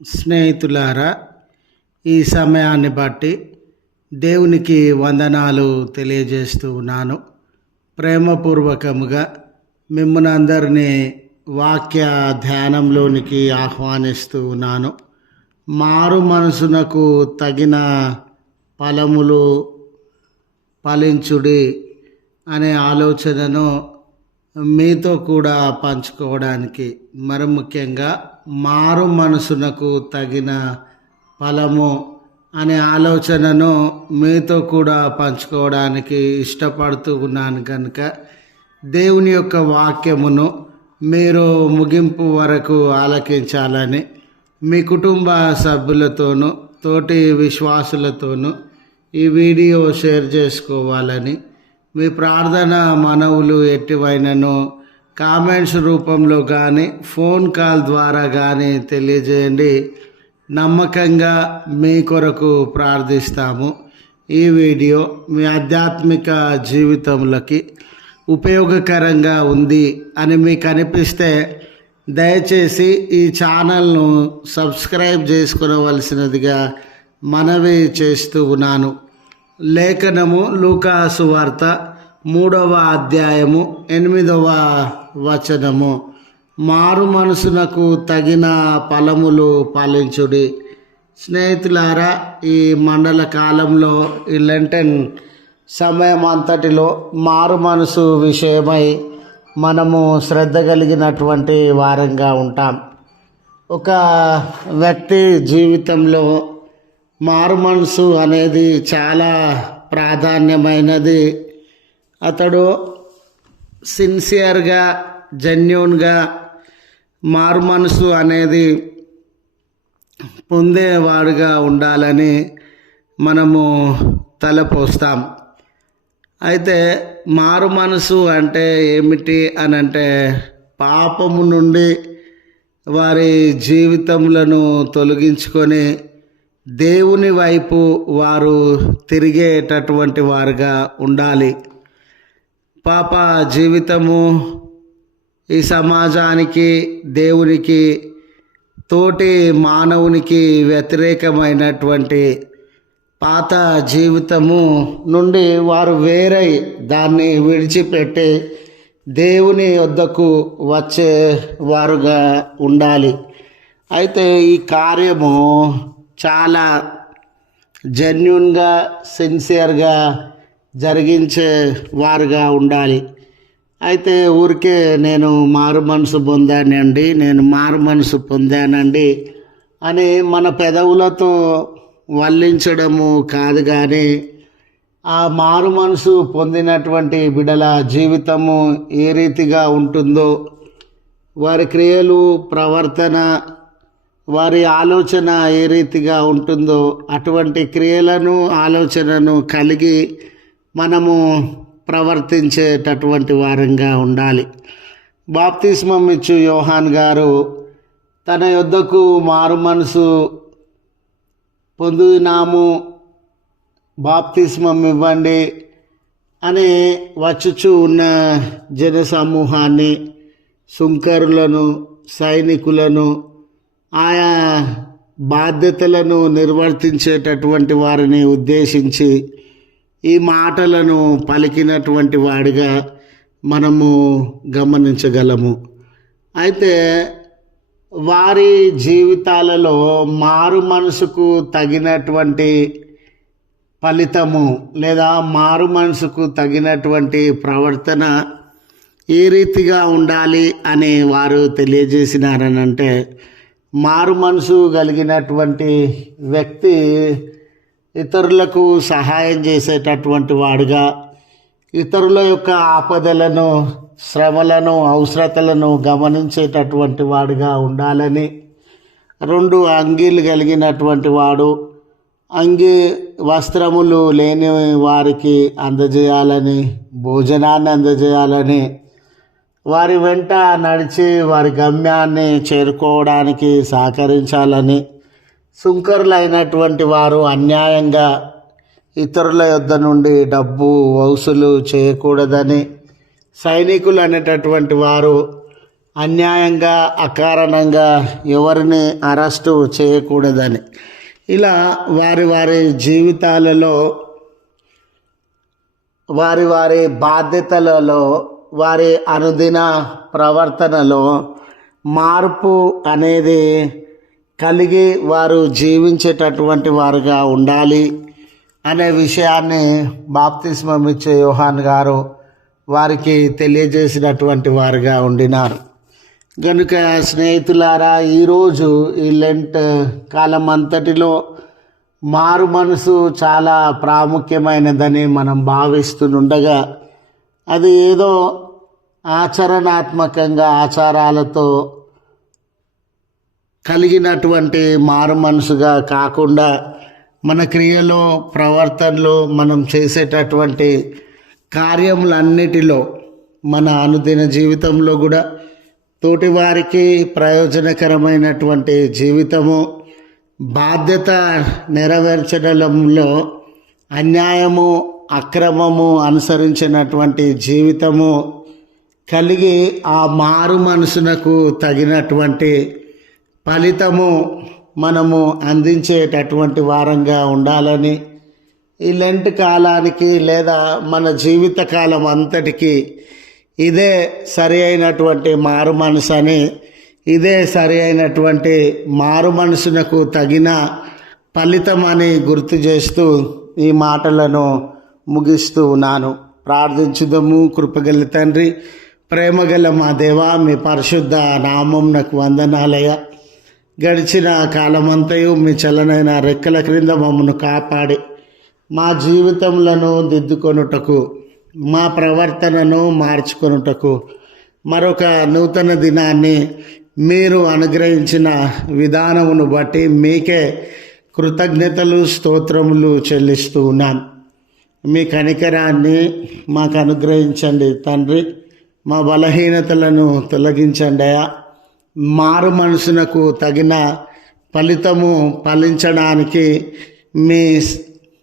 స్నేహితులారా, ఈ సమయాన్ని బట్టి దేవునికి వందనాలు తెలియజేస్తూ ఉన్నాను. ప్రేమపూర్వకముగా మిమ్మల్ని అందరినీ వాక్య ధ్యానంలోనికి ఆహ్వానిస్తూ ఉన్నాను. మారు మనసునకు తగిన ఫలములు ఫలించుడి అనే ఆలోచనను మీతో కూడా పంచుకోవడానికి, మరి ముఖ్యంగా మారు మనసునకు తగిన ఫలము అనే ఆలోచనను మీతో కూడా పంచుకోవడానికి ఇష్టపడుతూ ఉన్నాను. కనుక దేవుని యొక్క వాక్యమును మీరు ముగింపు వరకు ఆలకించాలని మీ కుటుంబ సభ్యులతోనూ తోటి విశ్వాసులతోనూ ఈ వీడియో షేర్ చేసుకోవాలని, మీ ప్రార్థన మనవులు ఎట్టివైనను కామెంట్స్ రూపంలో కానీ ఫోన్ కాల్ ద్వారా కానీ తెలియజేయండి. నమ్మకంగా మీ కొరకు ప్రార్థిస్తాము. ఈ వీడియో మీ ఆధ్యాత్మిక జీవితంలోకి ఉపయోగకరంగా ఉంది అని మీకు అనిపిస్తే దయచేసి ఈ ఛానల్ను సబ్స్క్రైబ్ చేసుకునవలసినదిగా మనవి చేస్తూ ఉన్నాను. లేఖనము లూకా సువార్త 3వ అధ్యాయము 8వ వచనము. మారు మనసునకు తగిన ఫలములు ఫలించుడి. స్నేహితులారా, ఈ మండల కాలంలో ఈ లెంటెన్ సమయం అంతటిలో మారు మనసు విషయమై మనము శ్రద్ధ కలిగినటువంటి వారంగా ఉంటాం. ఒక వ్యక్తి జీవితంలో మారు మనసు అనేది చాలా ప్రాధాన్యమైనది. అతడు సిన్సియర్గా, జెన్యూన్గా మారు మనసు అనేది పొందేవాడుగా ఉండాలని మనము తలపోస్తాం. అయితే మారు మనసు అంటే ఏమిటి అని అంటే, పాపము నుండి వారి జీవితములను తొలగించుకొని దేవుని వైపు వారు తిరిగేటటువంటి వారుగా ఉండాలి. పాప జీవితము ఈ సమాజానికి, దేవునికి, తోటి మానవునికి వ్యతిరేకమైనటువంటి పాత జీవితము నుండి వారు వేరై దాన్ని విడిచిపెట్టి దేవుని వద్దకు వచ్చే వారుగా ఉండాలి. అయితే ఈ కార్యము చాలా జెన్యూన్గా, సిన్సియర్గా జరిగించే వారుగా ఉండాలి. అయితే ఊరికే నేను మారు మనసు పొందానండి అని మన పెదవులతో వల్లించడము కాదు, కానీ ఆ మారు మనసు పొందినటువంటి బిడ్డల జీవితము ఏ రీతిగా ఉంటుందో, వారి క్రియలు, ప్రవర్తన, వారి ఆలోచన ఏ రీతిగా ఉంటుందో అటువంటి క్రియలను, ఆలోచనను కలిగి మనము ప్రవర్తించేటటువంటి వారంగా ఉండాలి. బాప్తిస్మం ఇచ్చు యోహాన్ గారు తన యొద్దకు మారు మనసు పొందినాము, బాప్తిస్మం ఇవ్వండి అని వచ్చుచూ ఉన్న జన సమూహాన్ని, సుంకరులను, సైనికులను, ఆయా బాధ్యతలను నిర్వర్తించేటటువంటి వారిని ఉద్దేశించి ఈ మాటలను పలికినటువంటి వాడిగా మనము గమనించగలము. అయితే వారి జీవితాలలో మారు మనసుకు తగినటువంటి ఫలితము లేదా మారు మనసుకు తగినటువంటి ప్రవర్తన ఏ రీతిగా ఉండాలి అని వారు తెలియజేసినారనంటే, మారు మనసు కలిగినటువంటి వ్యక్తి ఇతరులకు సహాయం చేసేటటువంటి వాడుగా, ఇతరుల యొక్క ఆపదలను, శ్రమలను, అవసరతలను గమనించేటటువంటి వాడుగా ఉండాలని, 2 అంగీలు కలిగినటువంటి వాడు, అంగీ వస్త్రములు లేని వారికి అందజేయాలని, భోజనాన్ని అందజేయాలని, వారి వెంట నడిచి వారి గమ్యాన్ని చేరుకోవడానికి సహకరించాలని, సుంకరులైనటువంటి వారు అన్యాయంగా ఇతరుల యొద్ద నుండి డబ్బు వసూలు చేయకూడదని, సైనికులు అనేటటువంటి వారు అన్యాయంగా అకారణంగా ఎవరిని అరెస్టు చేయకూడదని. ఇలా వారి వారి జీవితాలలో వారి వారి బాధ్యతలలో వారి అనుదిన ప్రవర్తనలో మార్పు అనేది కలిగి వారు జీవించేటటువంటి వారుగా ఉండాలి అనే విషయాన్ని బాప్తిస్మం ఇచ్చే యోహాన్ గారు వారికి తెలియజేసినటువంటి వారుగా ఉండినారు. కనుక స్నేహితులారా, ఈరోజు ఈ లెంట్ కాలం అంతటిలో మారు మనసు చాలా ప్రాముఖ్యమైనదని మనం భావిస్తుండగా అది ఏదో ఆచరణాత్మకంగా ఆచారాలతో కలిగినటువంటి మారు మనసుగా కాకుండా మన క్రియలో ప్రవర్తనలో మనం చేసేటటువంటి కార్యములన్నిటిలో మన అనుదిన జీవితంలో కూడా తోటివారికి ప్రయోజనకరమైనటువంటి జీవితము, బాధ్యత నెరవేర్చడంలో అన్యాయము అక్రమము అనుసరించినటువంటి జీవితము కలిగి ఆ మారు మనసునకు తగినటువంటి ఫలితము మనము అందించేటటువంటి వారంగా ఉండాలని ఈ లెంట్ కాలానికి లేదా మన జీవిత కాలం అంతటికి ఇదే సరి అయినటువంటి మారు మనసు అని, ఇదే సరి అయినటువంటి మారు మనసునకు తగిన ఫలితం అని గుర్తు చేస్తూ ఈ మాటలను ముగిస్తూ ఉన్నాను. ప్రార్థించుదము. కృపగల తండ్రి, ప్రేమగల మా దేవా, మీ పరిశుద్ధ నామమునకు వందనాలయ. గడిచిన కాలమంతయు మీ చల్లనైన రెక్కల క్రింద మమ్మను కాపాడి మా జీవితములను దిద్దుకొనుటకు, మా ప్రవర్తనను మార్చుకొనుటకు మరొక నూతన దినాన్ని మీరు అనుగ్రహించిన విధానమును బట్టి మీకే కృతజ్ఞతలు స్తోత్రములు చెల్లిస్తూ ఉన్నాను. మీ కనికరాన్ని మాకు అనుగ్రహించండి తండ్రి. మా బలహీనతలను తొలగించండి అయ్యా. మారు మనసునకు తగిన ఫలితము ఫలించడానికి మీ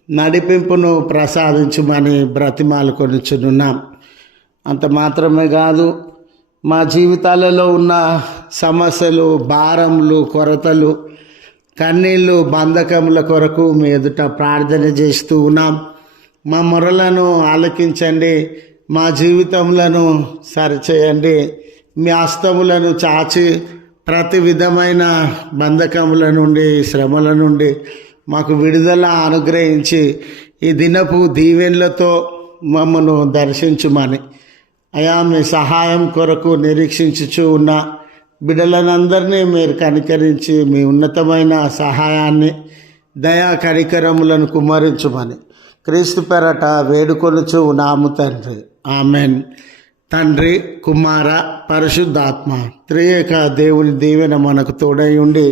నడిపింపును ప్రసాదించమని బ్రతిమాలుకొనిచున్నాం. అంత మాత్రమే కాదు, మా జీవితాలలో ఉన్న సమస్యలు, భారములు, కొరతలు, కన్నీళ్ళు, బంధకముల కొరకు మీ ఎదుట ప్రార్థన చేస్తూ ఉన్నాం. మా మొరలను ఆలకించండి, మా జీవితములను సరిచేయండి. మీ హస్తములను చాచి ప్రతి విధమైన బంధకముల నుండి, శ్రమల నుండి మాకు విడుదల అనుగ్రహించి ఈ దినపు దీవెనలతో మమ్మను దర్శించుమని అయా, మీ సహాయం కొరకు నిరీక్షించుచూ ఉన్న బిడ్డలనందరినీ మీరు కనికరించి మీ ఉన్నతమైన సహాయాన్ని, దయా కనికరములను కుమ్మరించుమని క్రీస్తు పేరట వేడుకొనుచు ఉన్నాము తండ్రి. ఆమెన్. తండ్రి, కుమార, పరిశుద్ధాత్మ త్రియేక దేవుని దీవెన మనకు తోడై ఉండి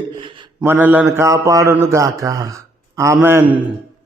మనలను కాపాడును గాక. ఆమెన్.